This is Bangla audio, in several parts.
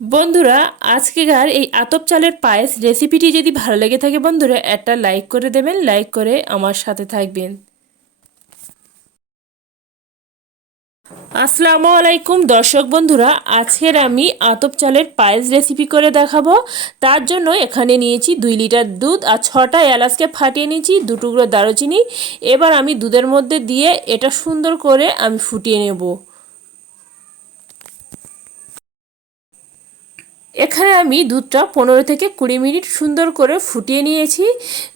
বন্ধুরা আজকেকার এই আতপ চালের পায়েস রেসিপিটি যদি ভালো লেগে থাকে বন্ধুরা, একটা লাইক করে দেবেন লাইক করে আমার সাথে থাকবেন। আসসালামু আলাইকুম দর্শক বন্ধুরা, আজকের আমি আতপ চালের পায়েস রেসিপি করে দেখাবো। তার জন্য এখানে নিয়েছি দুই লিটার দুধ আর ছটা এলাচকে ফাটিয়ে নিয়েছি, দু টুকরো দারুচিনি। এবার আমি দুধের মধ্যে দিয়ে এটা সুন্দর করে আমি ফুটিয়ে নেব। এখানে আমি দুধটা পনেরো থেকে কুড়ি মিনিট সুন্দর করে ফুটিয়ে নিয়েছি।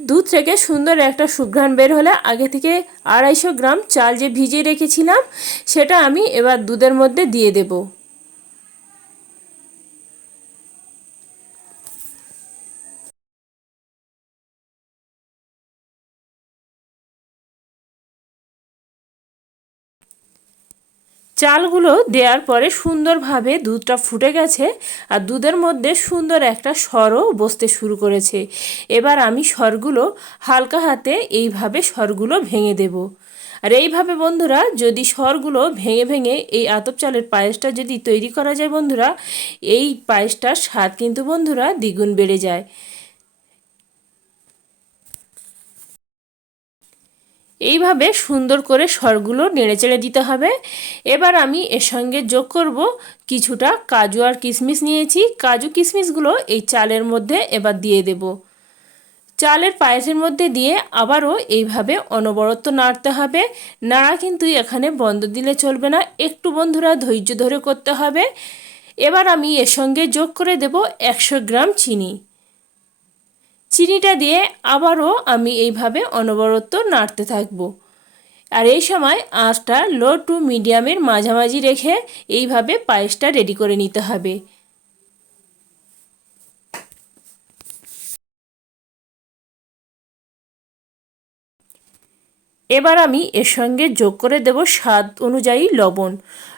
দুধ থেকে সুন্দর একটা সুঘ্রাণ বের হলে আগে থেকে আড়াইশো গ্রাম চাল যে ভিজিয়ে রেখেছিলাম, সেটা আমি এবার দুধের মধ্যে দিয়ে দেবো। চালগুলো দেওয়ার পরে সুন্দরভাবে দুধটা ফুটে গেছে আর দুধের মধ্যে সুন্দর একটা স্বরও বসতে শুরু করেছে। এবার আমি স্বরগুলো হালকা হাতে এইভাবে স্বরগুলো ভেঙে দেব। আর এইভাবে বন্ধুরা, যদি স্বরগুলো ভেঙে ভেঙে এই আতপ চালের পায়েসটা যদি তৈরি করা যায় বন্ধুরা, এই পায়েসটার স্বাদ কিন্তু বন্ধুরা দ্বিগুণ বেড়ে যায়। এইভাবে সুন্দর করে স্বরগুলো নেড়েচেড়ে দিতে হবে। এবার আমি এর সঙ্গে যোগ করব কিছুটা কাজু আর কিশমিশ নিয়েছি। কাজু কিশমিশগুলো এই চালের মধ্যে এবার দিয়ে দেব। চালের পায়েসের মধ্যে দিয়ে আবারও এইভাবে অনবরত নাড়তে হবে। নাড়া কিন্তু এখানে বন্ধ দিলে চলবে না, একটু বন্ধুরা ধৈর্য ধরে করতে হবে। এবার আমি এর সঙ্গে যোগ করে দেব একশো গ্রাম চিনি। চিনিটা দিয়ে আবারও আমি এইভাবে অনবরত নাড়তে থাকব। আর এই সময় আঁচটা লো টু মিডিয়ামের মাঝামাঝি রেখে এইভাবে পায়েসটা রেডি করে নিতে হবে। এবার আমি এর সঙ্গে যোগ করে দেব স্বাদ অনুযায়ী লবণ।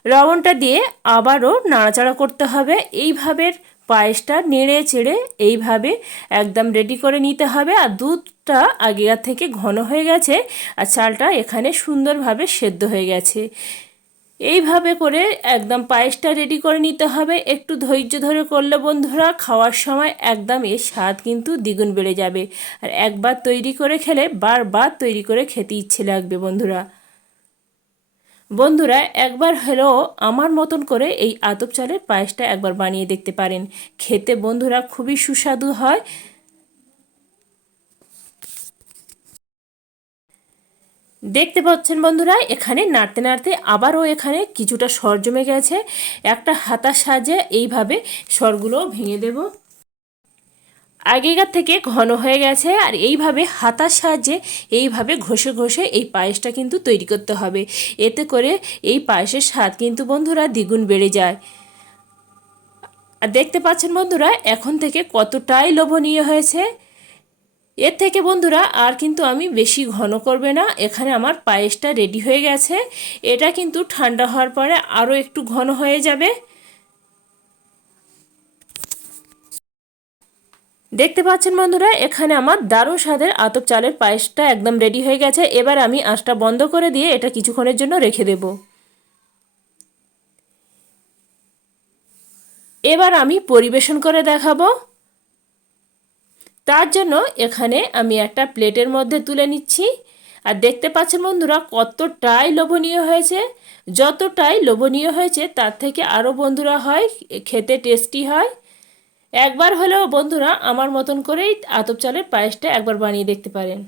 লবণটা দিয়ে আবারও নাড়াচাড়া করতে হবে। এইভাবে পায়েসটা নেড়ে চেড়ে এইভাবে একদম রেডি করে নিতে হবে। আর দুধটা আগেকার থেকে ঘন হয়ে গেছে আর চালটা এখানে সুন্দরভাবে সেদ্ধ হয়ে গেছে। এইভাবে করে একদম পায়েসটা রেডি করে নিতে হবে। একটু ধৈর্য ধরে করলে বন্ধুরা খাওয়ার সময় একদম এর স্বাদ কিন্তু দ্বিগুণ বেড়ে যাবে। আর একবার তৈরি করে খেলে বারবার তৈরি করে খেতে ইচ্ছে লাগবে বন্ধুরা। বন্ধুরা, একবার হলেও আমার মতন করে এই আতপ চালের পায়েসটা একবার বানিয়ে দেখতে পারেন। খেতে বন্ধুরা খুবই সুস্বাদু হয়। দেখতে পাচ্ছেন বন্ধুরা, এখানে নাড়তে নাড়তে আবারও এখানে কিছুটা সর জমে গেছে। একটা হাতা সাজে এইভাবে সরগুলো ভেঙে দেবো। আগেকার থেকে ঘন হয়ে গেছে আর এইভাবে হাতার সাহায্যে এইভাবে ঘষে ঘষে এই পায়েসটা কিন্তু তৈরি করতে হবে। এতে করে এই পায়েসের স্বাদ কিন্তু বন্ধুরা দ্বিগুণ বেড়ে যায়। আর দেখতে পাচ্ছেন বন্ধুরা, এখন থেকে কতটাই লোভনীয় হয়েছে। এর থেকে বন্ধুরা আর কিন্তু আমি বেশি ঘন করবে না। এখানে আমার পায়েসটা রেডি হয়ে গেছে। এটা কিন্তু ঠান্ডা হওয়ার পরে আরও একটু ঘন হয়ে যাবে। দেখতে পাচ্ছেন বন্ধুরা, এখানে আমার দারুণ স্বাদের আতপ চালের পায়েসটা একদম রেডি হয়ে গেছে। এবার আমি আঁচটা বন্ধ করে দিয়ে এটা কিছুক্ষণের জন্য রেখে দেব। এবার আমি পরিবেশন করে দেখাবো। তার জন্য এখানে আমি একটা প্লেটের মধ্যে তুলে নিচ্ছি। আর দেখতে পাচ্ছেন বন্ধুরা, কতটাই লোভনীয় হয়েছে। যতটাই লোভনীয় হয়েছে, তার থেকে আরও বন্ধুরা হয়, খেতে টেস্টি হয়। একবার হলেও বন্ধুরা আমার মতন করেই আতপ চালের পায়েসটা একবার বানিয়ে দেখতে পারেন।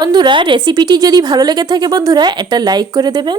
বন্ধুরা রেসিপিটি যদি ভালো লেগে থাকে বন্ধুরা, একটা লাইক করে দেবেন।